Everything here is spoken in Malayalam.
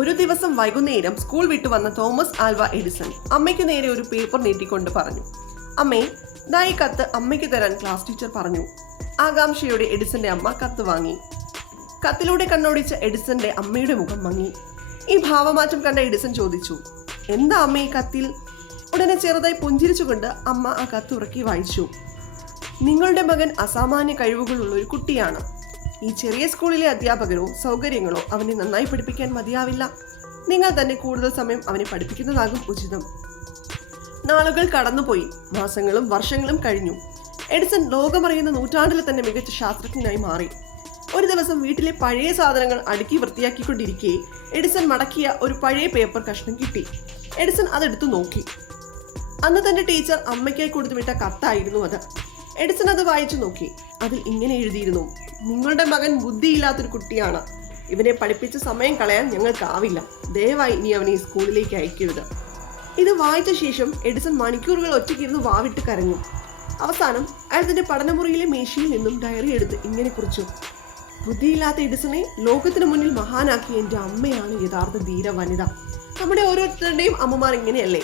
ഒരു ദിവസം വൈകുന്നേരം സ്കൂൾ വിട്ടു വന്ന തോമസ് ആൽവ എഡിസൺ അമ്മയ്ക്ക് നേരെ ഒരു പേപ്പർ നീട്ടിക്കൊണ്ട് പറഞ്ഞു, അമ്മേ, ദാ ഈ കത്ത് അമ്മയ്ക്ക് തരാൻ ക്ലാസ് ടീച്ചർ പറഞ്ഞു. ആകാംക്ഷയോടെ എഡിസന്റെ അമ്മ കത്ത് വാങ്ങി. കത്തിലൂടെ കണ്ണോടിച്ച എഡിസന്റെ അമ്മയുടെ മുഖം മങ്ങി. ഈ ഭാവമാറ്റം കണ്ട എഡിസൺ ചോദിച്ചു, എന്താ അമ്മ ഈ കത്തിൽ? ഉടനെ ചെറുതായി പുഞ്ചിരിച്ചുകൊണ്ട് അമ്മ ആ കത്ത് ഉറക്കി വായിച്ചു. നിങ്ങളുടെ മകൻ അസാമാന്യ കഴിവുകളുള്ള ഒരു കുട്ടിയാണ്. ഈ ചെറിയ സ്കൂളിലെ അധ്യാപകരോ സൗകര്യങ്ങളോ അവനെ നന്നായി പഠിപ്പിക്കാൻ മതിയാവില്ല. നിങ്ങൾ തന്നെ കൂടുതൽ സമയം അവനെ പഠിപ്പിക്കുന്നതാകും ഉചിതം. നാളുകൾ കടന്നുപോയി. മാസങ്ങളും വർഷങ്ങളും കഴിഞ്ഞു. എഡിസൺ ലോകമറിയുന്ന നൂറ്റാണ്ടിലെ തന്നെ മികച്ച ശാസ്ത്രജ്ഞനായി മാറി. ഒരു ദിവസം വീട്ടിലെ പഴയ സാധനങ്ങൾ അടുക്കി വൃത്തിയാക്കിക്കൊണ്ടിരിക്കെ എഡിസൺ മടക്കിയ ഒരു പഴയ പേപ്പർ കഷ്ണം കിട്ടി. എഡിസൺ അതെടുത്തു നോക്കി. അന്ന് തന്റെ ടീച്ചർ അമ്മയ്ക്കായി കൊടുത്തുവിട്ട കത്തായിരുന്നു അത്. എഡിസൺ അത് വായിച്ചു നോക്കി. അതിൽ ഇങ്ങനെ എഴുതിയിരുന്നു, നിങ്ങളുടെ മകൻ ബുദ്ധിയില്ലാത്തൊരു കുട്ടിയാണ്. ഇവനെ പഠിപ്പിച്ച് സമയം കളയാൻ ഞങ്ങൾക്കാവില്ല. ദയവായി ഇനി അവനെ ഈ സ്കൂളിലേക്ക് അയക്കരുത്. ഇത് വായിച്ച ശേഷം എഡിസൺ മണിക്കൂറുകൾ ഒറ്റയ്ക്കിരുന്ന് വാവിട്ട് കരഞ്ഞു. അവസാനം അയാൾ തന്റെ പഠനമുറിയിലെ മേശയിൽ നിന്നും ഡയറി എടുത്ത് ഇങ്ങനെ കുറിച്ചു, ബുദ്ധിയില്ലാത്ത എഡിസണെ ലോകത്തിന് മുന്നിൽ മഹാനാക്കിയ എൻ്റെ അമ്മയാണ് യഥാർത്ഥ ധീര വനിത. നമ്മുടെ ഓരോരുത്തരുടെയും അമ്മമാർ ഇങ്ങനെയല്ലേ?